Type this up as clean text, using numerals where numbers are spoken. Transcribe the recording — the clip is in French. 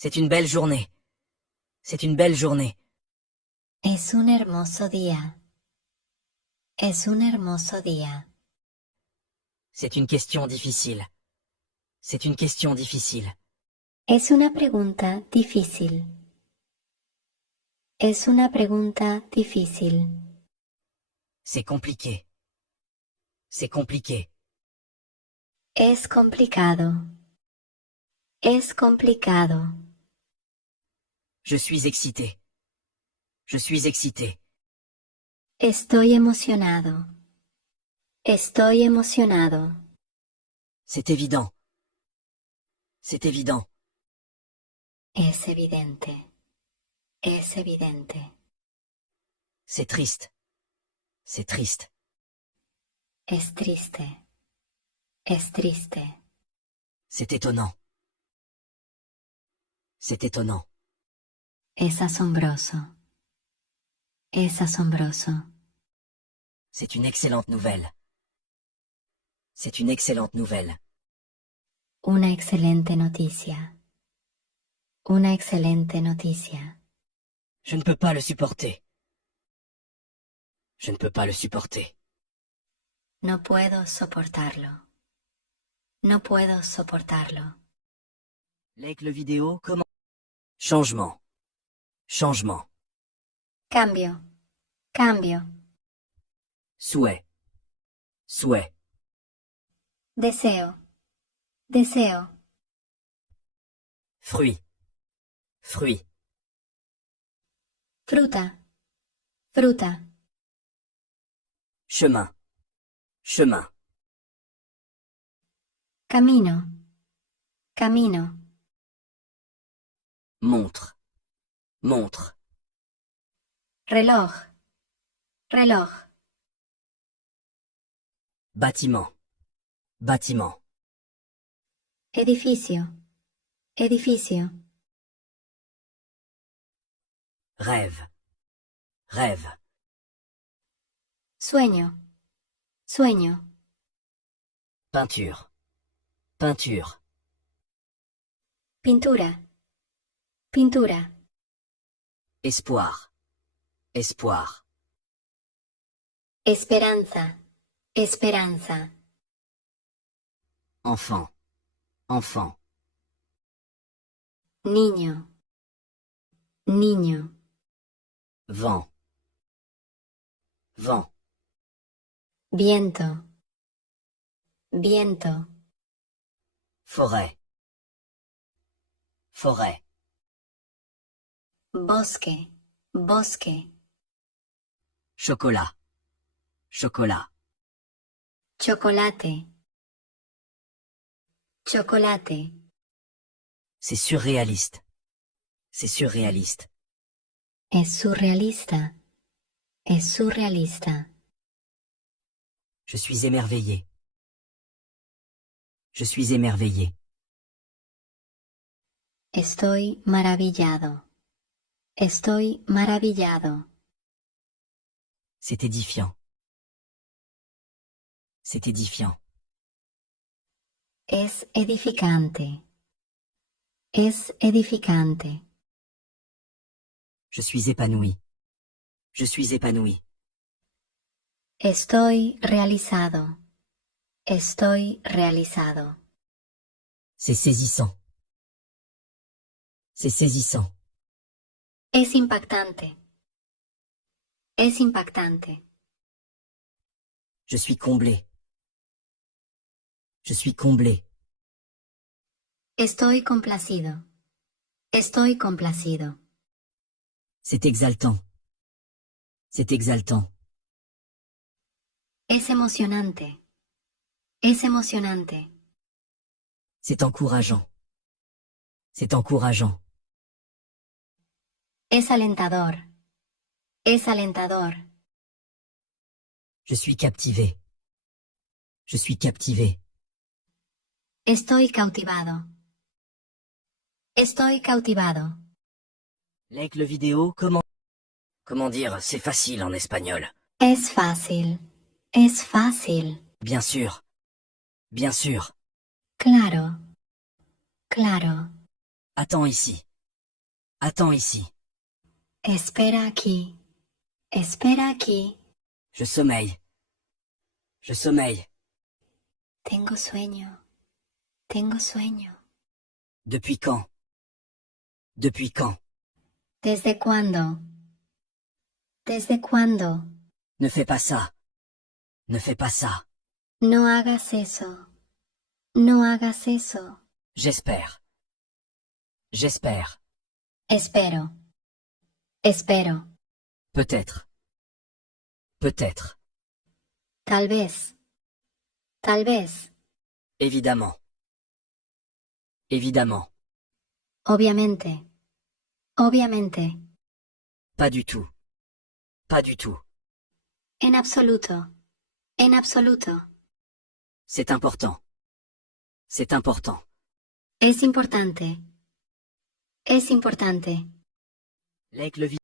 C'est une belle journée. C'est une belle journée. Es un hermoso día. Es un hermoso día. C'est une question difficile. C'est une question difficile. Es una pregunta difícil. Es una pregunta difícil. C'est compliqué. C'est compliqué. Es complicado. Es complicado. Je suis excité. Je suis excité. Estoy emocionado. Estoy emocionado. C'est évident. C'est évident. Es evidente. Es evidente. C'est triste. C'est triste. Es triste. Es triste. C'est étonnant. C'est étonnant. Es asombroso. Es asombroso. C'est une excellente nouvelle. C'est une excellente nouvelle. Una excelente noticia. Una excelente noticia. Je ne peux pas le supporter. Je ne peux pas le supporter. No puedo soportarlo. No puedo soportarlo. Like le vidéo, comment? Changement. Changement. Cambio. Cambio. Souhait. Souhait. Deseo. Deseo. Fruit. Fruit. Fruta. Fruta. Chemin. Chemin. Camino. Camino. Montre. Montre. Reloj. Reloj. Bâtiment. Bâtiment. Edificio. Edificio. Rêve. Rêve. Sueño. Sueño. Peinture. Peinture. Pintura. Pintura. Espoir. Espoir. Esperanza. Esperanza. Enfant. Enfant. Niño. Niño. Vent. Vent. Viento. Viento. Forêt. Forêt. Bosque. Bosque. Chocolat. Chocolat. Chocolate. Chocolate. C'est surréaliste. C'est surréaliste. Es surrealista. Es surrealista. Je suis émerveillé. Je suis émerveillé. Estoy maravillado. Estoy maravillado. C'est édifiant. C'est édifiant. Es edificante. Es edificante. Je suis épanoui. Je suis épanoui. Estoy realizado. Estoy realizado. C'est saisissant. C'est saisissant. Es impactante. Es impactante. Je suis comblé. Je suis comblé. Estoy complacido. Estoy complacido. C'est exaltant. C'est exaltant. Es emocionante. Es emocionante. C'est encourageant. C'est encourageant. Es alentador. Es alentador. Je suis captivé. Je suis captivé. Estoy cautivado. Estoy cautivado. Like le vidéo, comment dire, c'est facile en espagnol. Es fácil. Es fácil. Bien sûr. Bien sûr. Claro. Claro. Attends ici. Attends ici. Espera aquí. Espera aquí. Je sommeille. Je sommeille. Tengo sueño. Tengo sueño. Depuis quand? Depuis quand? ¿Desde cuándo? ¿Desde cuándo? Ne fais pas ça. Ne fais pas ça. No hagas eso. No hagas eso. J'espère. J'espère. Espero. Espero. Peut-être. Peut-être. Tal vez. Tal vez. Évidemment. Évidemment. Obviamente. Obviamente. Pas du tout. Pas du tout. En absoluto. En absoluto. C'est important. C'est important. Es importante. Es importante. L'aigle